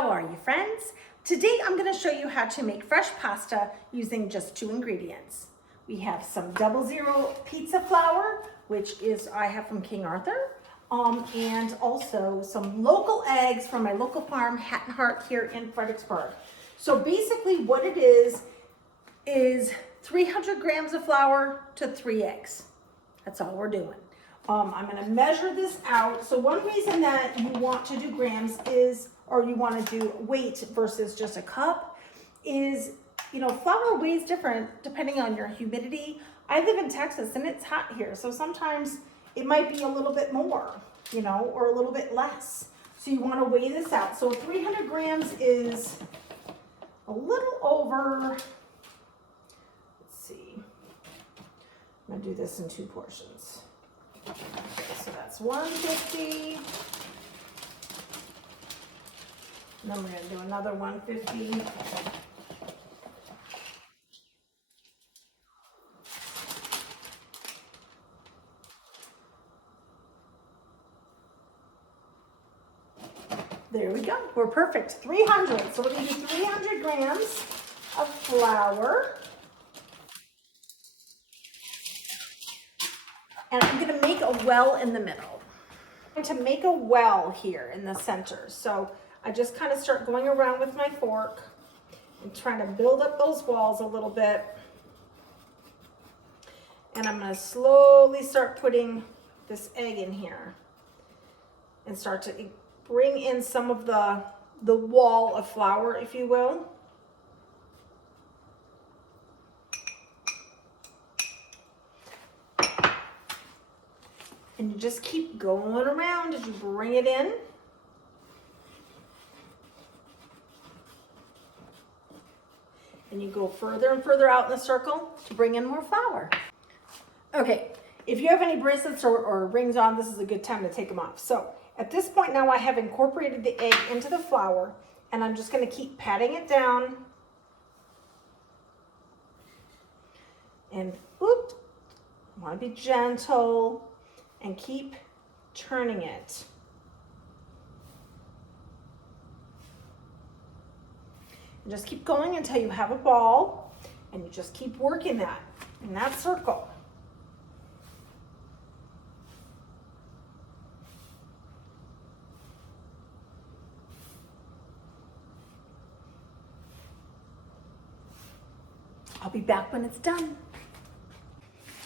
How are you, friends? Today I'm going to show you how to make fresh pasta using just 2 ingredients. We have some 00 pizza flour, which is I have from King Arthur, and also some local eggs from my local farm, Hat and Heart, here in Fredericksburg. So basically what it is 300 grams of flour to 3 eggs. That's all we're doing. I'm going to measure this out. So one reason that you want to do grams is, or you want to do weight versus just a cup, is, flour weighs different depending on your humidity. I live in Texas and it's hot here. So sometimes it might be a little bit more, or a little bit less. So you want to weigh this out. So 300 grams is a little over, let's see, I'm going to do this in 2 portions. Okay, so that's 150. And then we're going to do another 150. There we go. We're perfect. 300. So we're going to do 300 grams of flour. And I'm going to make a well in the middle. I'm going to make a well here in the center. So I just kind of start going around with my fork and trying to build up those walls a little bit. And I'm going to slowly start putting this egg in here and start to bring in some of the wall of flour, if you will. And you just keep going around as you bring it in. And you go further and further out in the circle to bring in more flour. Okay, if you have any bracelets or rings on, this is a good time to take them off. So at this point now I have incorporated the egg into the flour, and I'm just going to keep patting it down. And whoop, I want to be gentle. And keep turning it. And just keep going until you have a ball, and you just keep working that in that circle. I'll be back when it's done.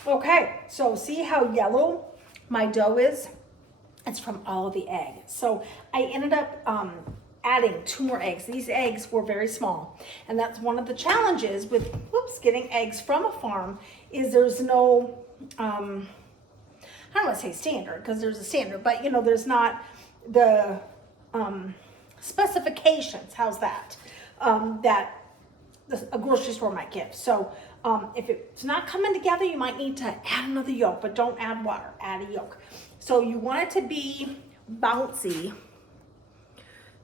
Okay, so see how yellow my dough is? It's from all of the egg. So I ended up adding 2 more eggs. These eggs were very small, and that's one of the challenges with getting eggs from a farm is there's no I don't want to say standard, because there's a standard, but there's not the specifications, how's that, that a grocery store might give. So if it's not coming together, you might need to add another yolk, but don't add water, add a yolk. So you want it to be bouncy.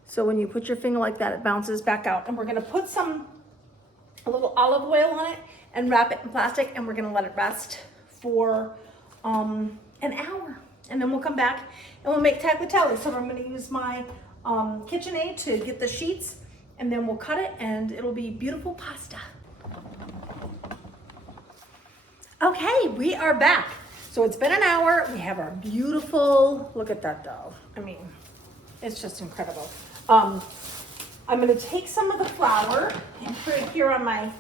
So when you put your finger like that, it bounces back out. And we're gonna put a little olive oil on it and wrap it in plastic, and we're gonna let it rest for an hour. And then we'll come back and we'll make tagliatelle. So I'm gonna use my KitchenAid to get the sheets, and then we'll cut it and it'll be beautiful pasta. Okay, we are back. So it's been an hour. We have our beautiful, look at that dough. I mean, it's just incredible. I'm gonna take some of the flour and put it here on my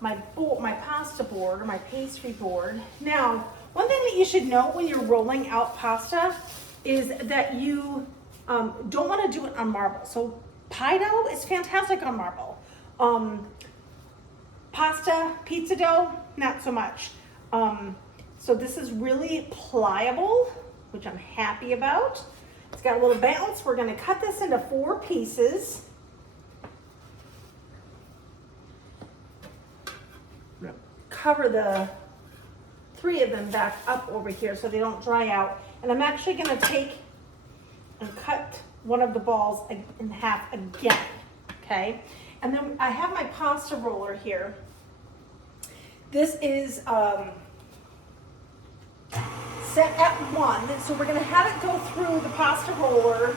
pasta board, or my pastry board. Now, one thing that you should know when you're rolling out pasta is that you don't wanna do it on marble. So pie dough is fantastic on marble. Pasta, pizza dough, not so much. So this is really pliable, which I'm happy about. It's got a little bounce. We're going to cut this into 4 pieces. Cover the 3 of them back up over here so they don't dry out. And I'm actually going to take and cut one of the balls in half again, okay? And then I have my pasta roller here. This is set at 1, so we're going to have it go through the pasta roller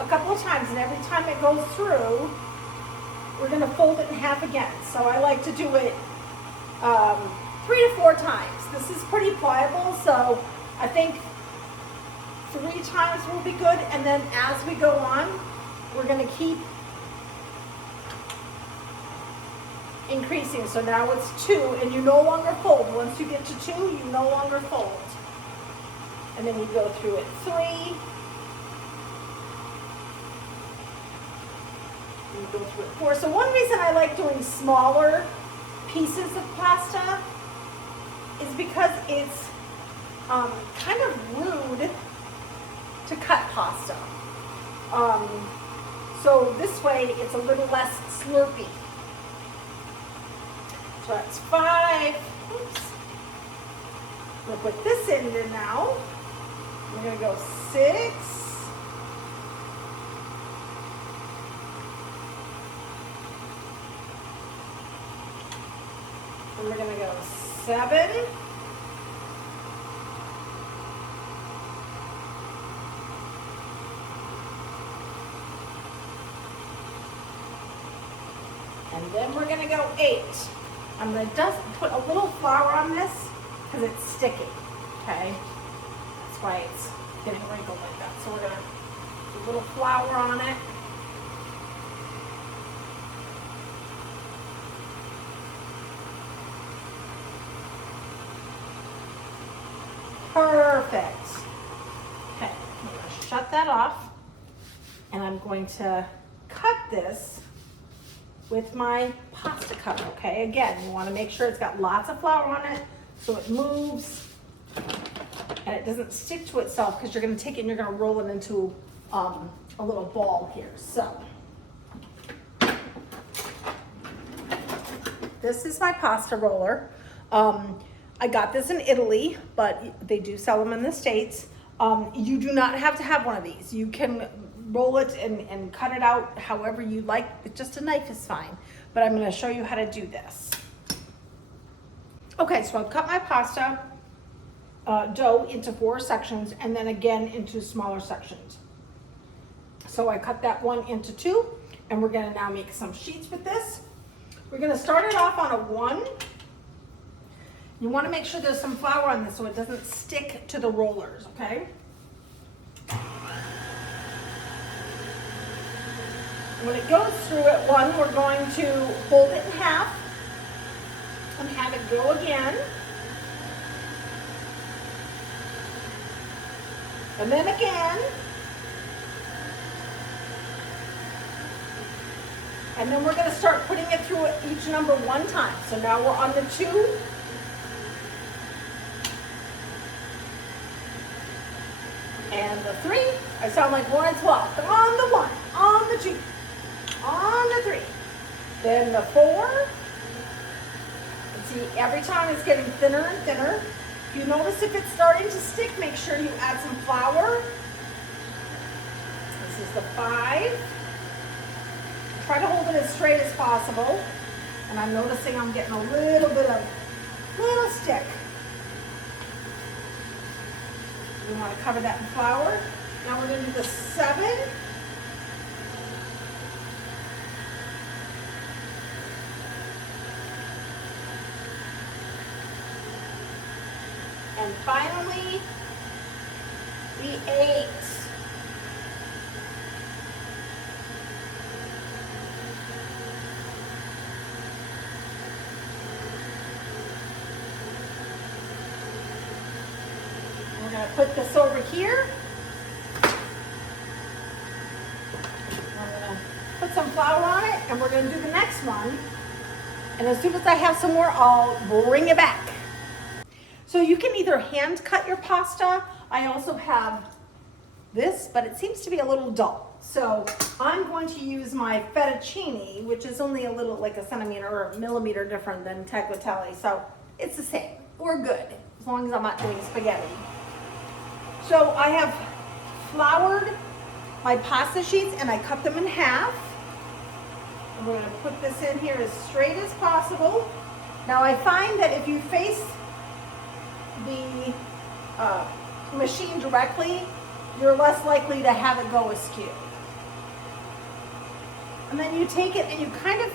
a couple of times, and every time it goes through, we're going to fold it in half again. So I like to do it 3 to 4 times. This is pretty pliable, so I think 3 times will be good. And then as we go on, we're going to keep increasing. So now it's 2, and you no longer fold. Once you get to 2, you no longer fold. And then you go through it 3. You go through it 4. So one reason I like doing smaller pieces of pasta is because it's kind of rude to cut pasta. So this way it's a little less slurpy. So that's 5. Oops. We'll put this in there now. We're going to go 6. And we're going to go 7. And then we're going to go 8. I'm going to just put a little flour on this because it's sticky, okay? That's why it's getting wrinkled like that. So we're going to put a little flour on it. Perfect. Okay, I'm going to shut that off, and I'm going to cut this with my pasta cutter, okay? Again, you want to make sure it's got lots of flour on it so it moves and it doesn't stick to itself, because you're going to take it and you're going to roll it into a little ball here. So this is my pasta roller. I got this in Italy, but they do sell them in the States. You do not have to have one of these. You can roll it and cut it out however you like. Just a knife is fine, but I'm going to show you how to do this. Okay, so I've cut my pasta dough into 4 sections, and then again into smaller sections. So I cut that one into 2, and we're going to now make some sheets with this. We're going to start it off on a 1. You want to make sure there's some flour on this so it doesn't stick to the rollers, okay? When it goes through at 1, we're going to fold it in half and have it go again. And then again. And then we're going to start putting it through each number 1 time. So now we're on the 2. And the 3. I sound like Lawrence Welk. On the 1, on the 2, on the 3. Then the 4. And see, every time it's getting thinner and thinner. If you notice if it's starting to stick, make sure you add some flour. This is the 5. Try to hold it as straight as possible. And I'm noticing I'm getting a little bit of stick. We want to cover that in flour. Now we're going to do the 7. And finally, the 8. We're going to put this over here. We're going to put some flour on it, and we're going to do the next one. And as soon as I have some more, I'll bring it back. So you can either hand cut your pasta. I also have this, but it seems to be a little dull. So I'm going to use my fettuccine, which is only a little, like a centimeter or a millimeter different than tagliatelle. So it's the same. We're good, as long as I'm not doing spaghetti. So I have floured my pasta sheets and I cut them in half. And we're going to put this in here as straight as possible. Now I find that if you face the machine directly, you're less likely to have it go askew. And then you take it and you kind of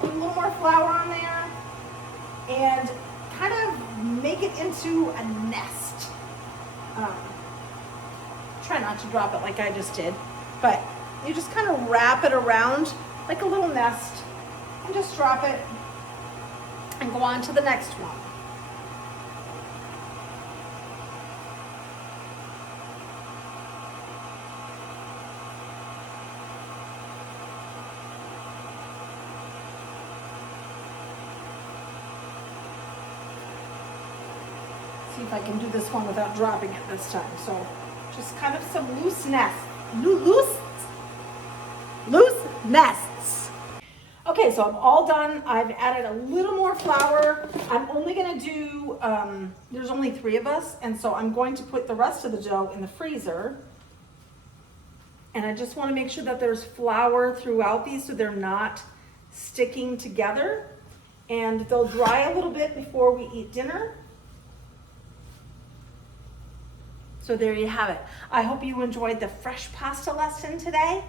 put a little more flour on there and kind of make it into a nest. Try not to drop it like I just did, but you just kind of wrap it around like a little nest and just drop it and go on to the next one. See if I can do this one without dropping it this time. So just kind of some loose nests. Loose nests. Okay, so I'm all done. I've added a little more flour. I'm only gonna do, there's only 3 of us, and so I'm going to put the rest of the dough in the freezer. And I just wanna make sure that there's flour throughout these so they're not sticking together. And they'll dry a little bit before we eat dinner. So there you have it. I hope you enjoyed the fresh pasta lesson today,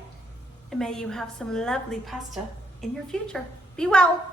and may you have some lovely pasta in your future. Be well.